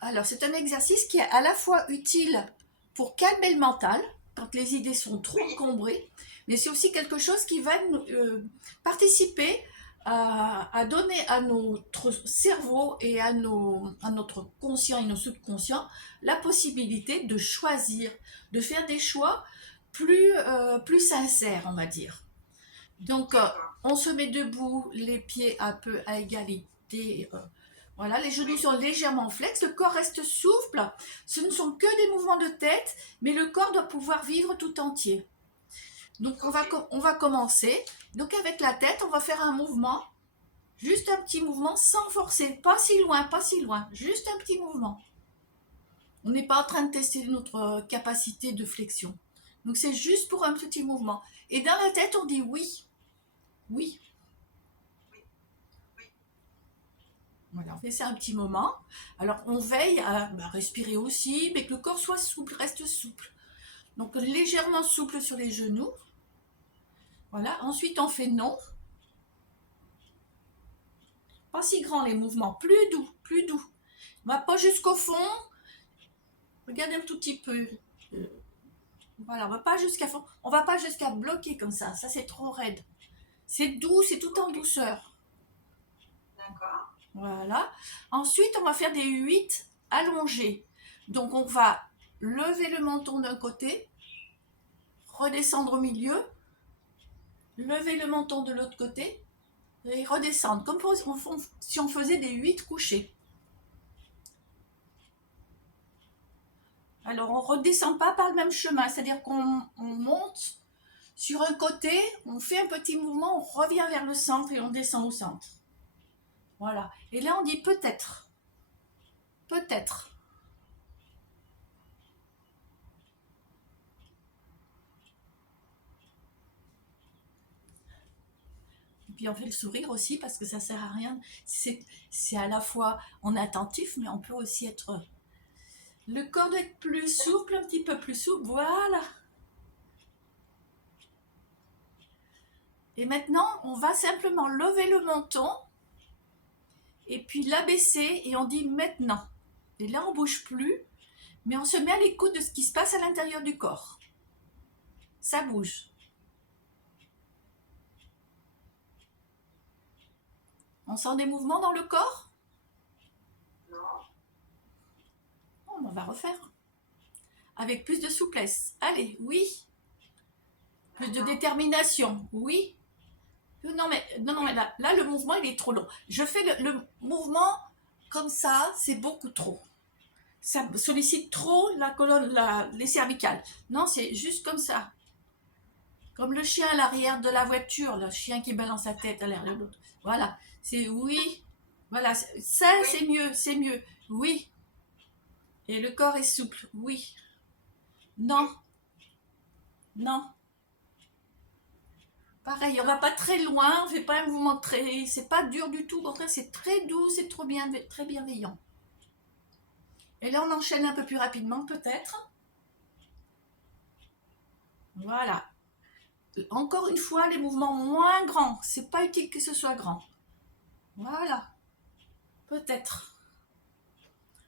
Alors, c'est un exercice qui est à la fois utile pour calmer le mental, quand les idées sont trop Oui, encombrées, mais c'est aussi quelque chose qui va participer à donner à notre cerveau et à notre conscient et nos subconscients la possibilité de choisir, de faire des choix plus sincères, on va dire. Donc, d'accord. on se met debout, les pieds un peu à égalité. Voilà, les genoux Oui, sont légèrement flex, le corps reste souple. Ce ne sont que des mouvements de tête, mais le corps doit pouvoir vivre tout entier. Donc, ok. on va commencer. Donc, avec la tête, on va faire un mouvement, juste un petit mouvement sans forcer. Pas si loin, pas si loin, juste un petit mouvement. On n'est pas en train de tester notre capacité de flexion. Donc, c'est juste pour un petit mouvement. Et dans la tête, on dit oui, oui. Oui, oui, Voilà, on fait ça un petit moment. Alors, on veille à respirer aussi, mais que le corps soit souple, reste souple. Donc, légèrement souple sur les genoux. Voilà. Ensuite, on fait non. Pas si grand les mouvements. Plus doux, plus doux. On va pas jusqu'au fond. Regardez un tout petit peu. Euh, voilà, on va pas jusqu'à fond. On va pas jusqu'à bloquer comme ça. Ça, c'est trop raide. C'est doux, c'est tout en ok. douceur. D'accord. Voilà. Ensuite, on va faire des 8 allongés. Donc, on va lever le menton d'un côté, redescendre au milieu, lever le menton de l'autre côté et redescendre, comme si on faisait des 8 couchés. Alors, on ne redescend pas par le même chemin, c'est-à-dire qu'on monte sur un côté, on fait un petit mouvement, on revient vers le centre et on descend au centre. Voilà. Et là, on dit peut-être, peut-être. Et puis on fait le sourire aussi parce que ça sert à rien. C'est à la fois on est attentif, mais on peut aussi être. Le corps doit être plus souple, un petit peu plus souple. Voilà. Et maintenant, on va simplement lever le menton et puis l'abaisser et on dit maintenant. Et là, on bouge plus, mais on se met à l'écoute de ce qui se passe à l'intérieur du corps. Ça bouge. On sent des mouvements dans le corps. Non, On va refaire. Avec plus de souplesse. Allez, oui. Plus de d'accord. détermination. Oui. Non, mais Oui, là, le mouvement, il est trop long. Je fais le mouvement comme ça, c'est beaucoup trop. Ça sollicite trop la colonne, les cervicales. Non, c'est juste comme ça. Comme le chien à l'arrière de la voiture, le chien qui balance sa tête à l'arrière de l'autre. Voilà, c'est oui. Voilà, ça oui, c'est mieux, c'est mieux. Oui. Et le corps est souple. Oui. Non, oui. non. Pareil, on va pas très loin, on fait pas un mouvement très. C'est pas dur du tout, au contraire, c'est très doux, c'est trop bien, très bienveillant. Et là, on enchaîne un peu plus rapidement, peut-être. Voilà. Encore une fois, les mouvements moins grands. C'est pas utile que ce soit grand. Voilà. Peut-être.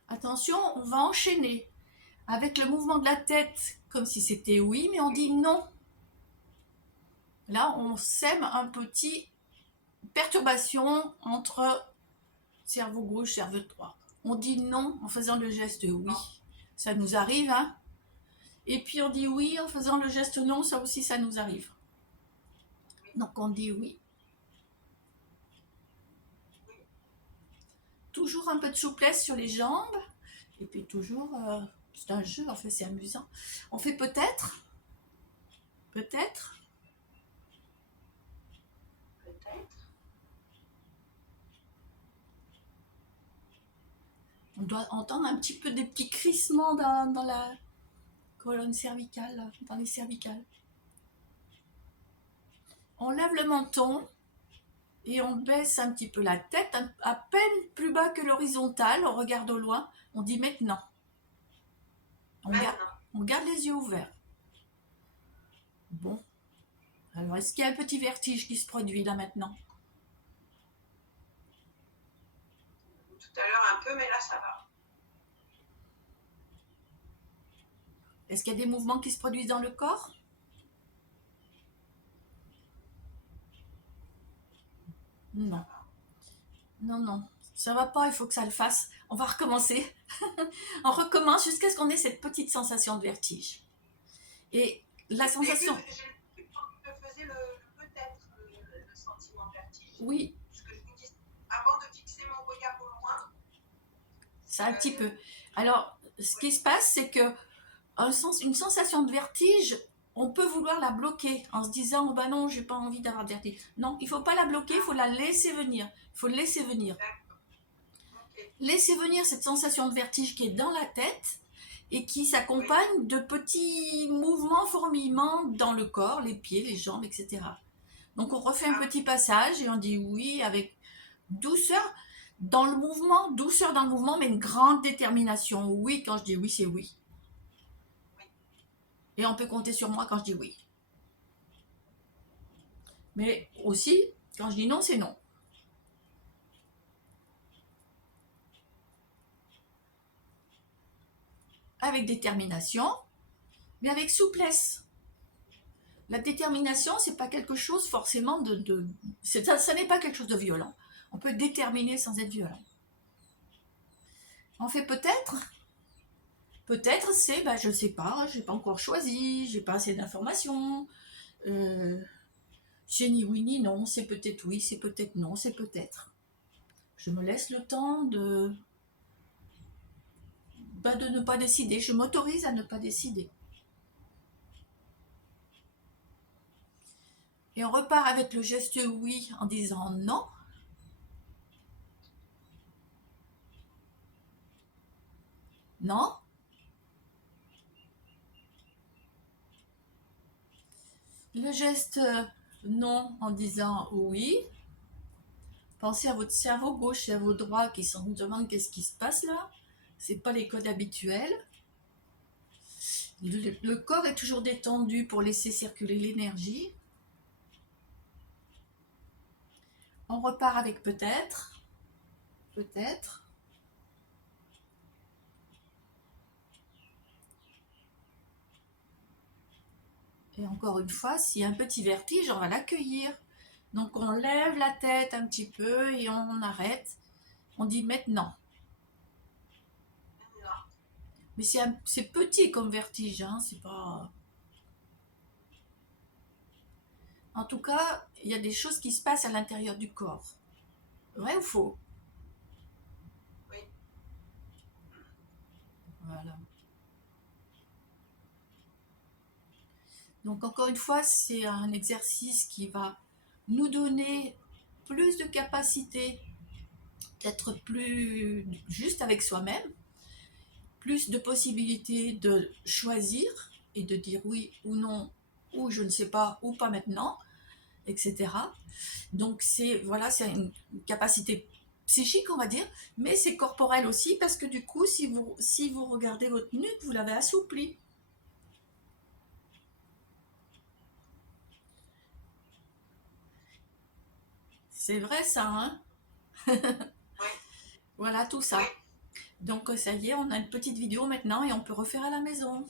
Attention, on va enchaîner avec le mouvement de la tête comme si c'était oui, mais on dit non. Là, on sème un petit perturbation entre cerveau gauche, cerveau droit. On dit non en faisant le geste oui. Non, Ça nous arrive, hein. Et puis on dit oui en faisant le geste non, ça aussi, ça nous arrive. oui, Donc on dit oui. oui. Toujours un peu de souplesse sur les jambes. Et puis toujours, c'est un jeu, en fait, c'est amusant. On fait peut-être, peut-être. Peut-être. On doit entendre un petit peu des petits crissements dans la colonne cervicale, dans les cervicales. On lève le menton et on baisse un petit peu la tête, à peine plus bas que l'horizontale. On regarde au loin. On dit maintenant. On garde, Maintenant. on garde les yeux ouverts. Bon. Alors, est-ce qu'il y a un petit vertige qui se produit là maintenant? Tout à l'heure un peu, mais là ça va. Est-ce qu'il y a des mouvements qui se produisent dans le corps? Non, non, non. Ça va pas, il faut que ça le fasse. On va recommencer. On recommence jusqu'à ce qu'on ait cette petite sensation de vertige. Et la sensation... J'ai vu quand tu me faisais peut-être le sentiment de vertige. Oui, Ce que je vous dis, avant de fixer mon regard au loin, ça un petit peu. Alors, ce qui se passe, c'est que une sensation de vertige, on peut vouloir la bloquer en se disant oh ben non, j'ai pas envie d'avoir de vertige. Non, il faut pas la bloquer, il faut la laisser venir. Il faut laisser venir. ok. Laisser venir cette sensation de vertige qui est dans la tête et qui s'accompagne de petits mouvements, fourmillements dans le corps, les pieds, les jambes, etc. Donc on refait un petit passage et on dit oui avec douceur dans le mouvement, douceur dans le mouvement, mais une grande détermination. Oui, quand je dis oui, c'est oui. Et on peut compter sur moi quand je dis oui. Mais aussi, quand je dis non, c'est non. Avec détermination, mais avec souplesse. La détermination, c'est pas quelque chose forcément ça n'est pas quelque chose de violent. On peut déterminer sans être violent. On fait peut-être. Peut-être c'est, je sais pas, j'ai pas encore choisi, j'ai pas assez d'informations. C'est ni oui ni non, c'est peut-être oui, c'est peut-être non, c'est peut-être. Je me laisse le temps de ne pas décider. Je m'autorise à ne pas décider. Et on repart avec le geste oui en disant non. Non. Le geste non en disant oui. Pensez à votre cerveau gauche et à votre droit qui se demandent qu'est-ce qui se passe là. C'est pas les codes habituels. Le corps est toujours détendu pour laisser circuler l'énergie. On repart avec peut-être. Peut-être. Et encore une fois, s'il y a un petit vertige, on va l'accueillir. Donc on lève la tête un petit peu et on arrête. On dit maintenant. Non. Mais c'est petit comme vertige, hein, c'est pas... En tout cas, il y a des choses qui se passent à l'intérieur du corps. Vrai ou faux? Oui. Voilà. Donc encore une fois, c'est un exercice qui va nous donner plus de capacité d'être plus juste avec soi-même, plus de possibilités de choisir et de dire oui ou non, ou je ne sais pas, ou pas maintenant, etc. Donc c'est une capacité psychique, on va dire, mais c'est corporel aussi parce que du coup, si vous regardez votre nuque, vous l'avez assouplie. C'est vrai ça, hein? Oui. Voilà tout ça. Oui. Donc ça y est, on a une petite vidéo maintenant et on peut refaire à la maison.